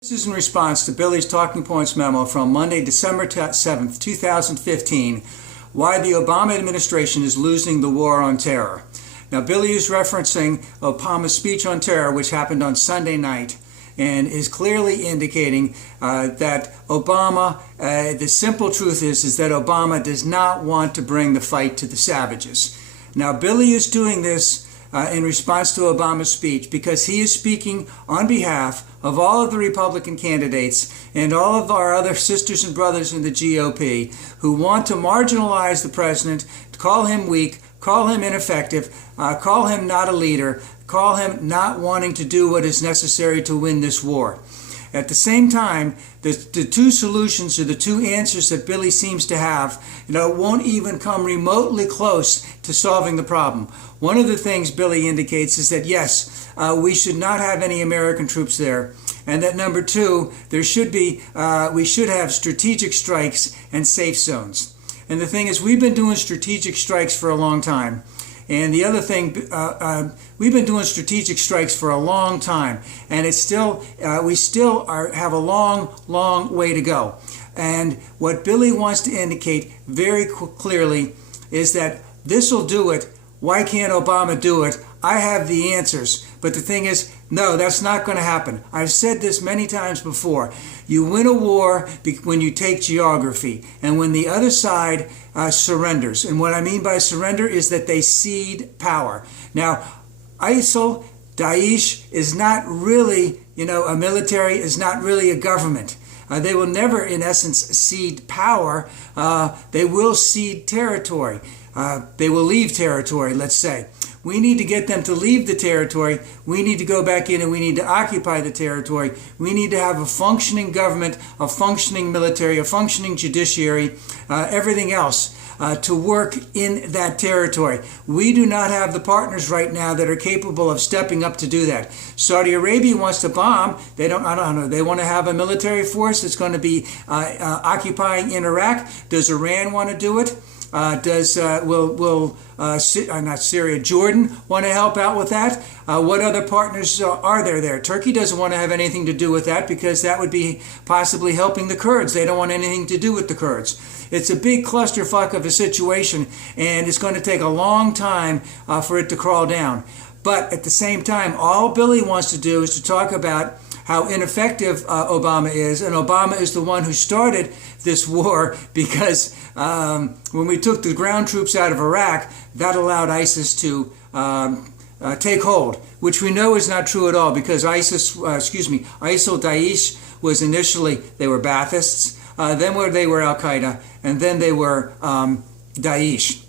This is in response to Billy's Talking Points memo from Monday, December 7th, 2015, why the Obama administration is losing the war on terror. Now, Billy is referencing Obama's speech on terror, which happened on Sunday night, and is clearly indicating that Obama, the simple truth is that Obama does not want to bring the fight to the savages. Now, Billy is doing this in response to Obama's speech because he is speaking on behalf of all of the Republican candidates and all of our other sisters and brothers in the GOP who want to marginalize the president, call him weak, call him ineffective, call him not a leader, call him not wanting to do what is necessary to win this war. At the same time, the two solutions or the two answers that Billy seems to have, won't even come remotely close to solving the problem. One of the things Billy indicates is that yes, we should not have any American troops there, and that number two, we should have strategic strikes and safe zones. And the thing is, we've been doing strategic strikes for a long time. And the other thing, we've been doing strategic strikes for a long time, and we still have a long way to go. And what Billy wants to indicate very clearly is that this will do it. Why can't Obama do it? I have the answers. But the thing is, no, that's not going to happen. I've said this many times before. You win a war when you take geography and when the other side surrenders. And what I mean by surrender is that they cede power. Now, ISIL, Daesh is not really, a military, is not really a government. They will never, in essence, cede power. They will cede territory. They will leave territory, let's say. We need to get them to leave the territory. We need to go back in and we need to occupy the territory. We need to have a functioning government, a functioning military, a functioning judiciary, everything else to work in that territory. We do not have the partners right now that are capable of stepping up to do that. Saudi Arabia wants to bomb. They want to have a military force that's going to be occupying in Iraq. Does Iran want to do it? Not Syria, Jordan want to help out with that? What other partners are there? Turkey doesn't want to have anything to do with that because that would be possibly helping the Kurds. They don't want anything to do with the Kurds. It's a big clusterfuck of a situation, and it's going to take a long time for it to crawl down. But at the same time, all Billy wants to do is to talk about how ineffective Obama is, and Obama is the one who started this war because when we took the ground troops out of Iraq, that allowed ISIS to take hold, which we know is not true at all because ISIL, Daesh was initially, they were Baathists, then they were Al-Qaeda, and then they were Daesh.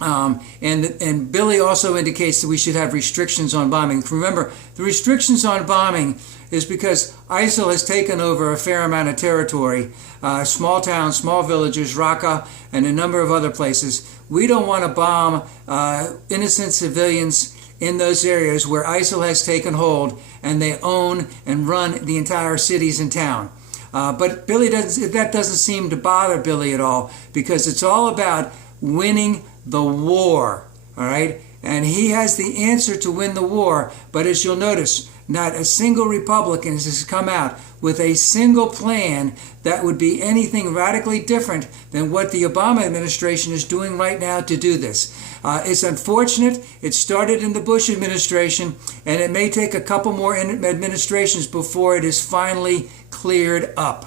And Billy also indicates that we should have restrictions on bombing. Remember, the restrictions on bombing is because ISIL has taken over a fair amount of territory, small towns, small villages, Raqqa, and a number of other places. We don't want to bomb innocent civilians in those areas where ISIL has taken hold and they own and run the entire cities and town. But that doesn't seem to bother Billy at all because it's all about winning the war, all right? And he has the answer to win the war, but as you'll notice, not a single Republican has come out with a single plan that would be anything radically different than what the Obama administration is doing right now to do this. It's unfortunate. It started in the Bush administration, and it may take a couple more administrations before it is finally cleared up.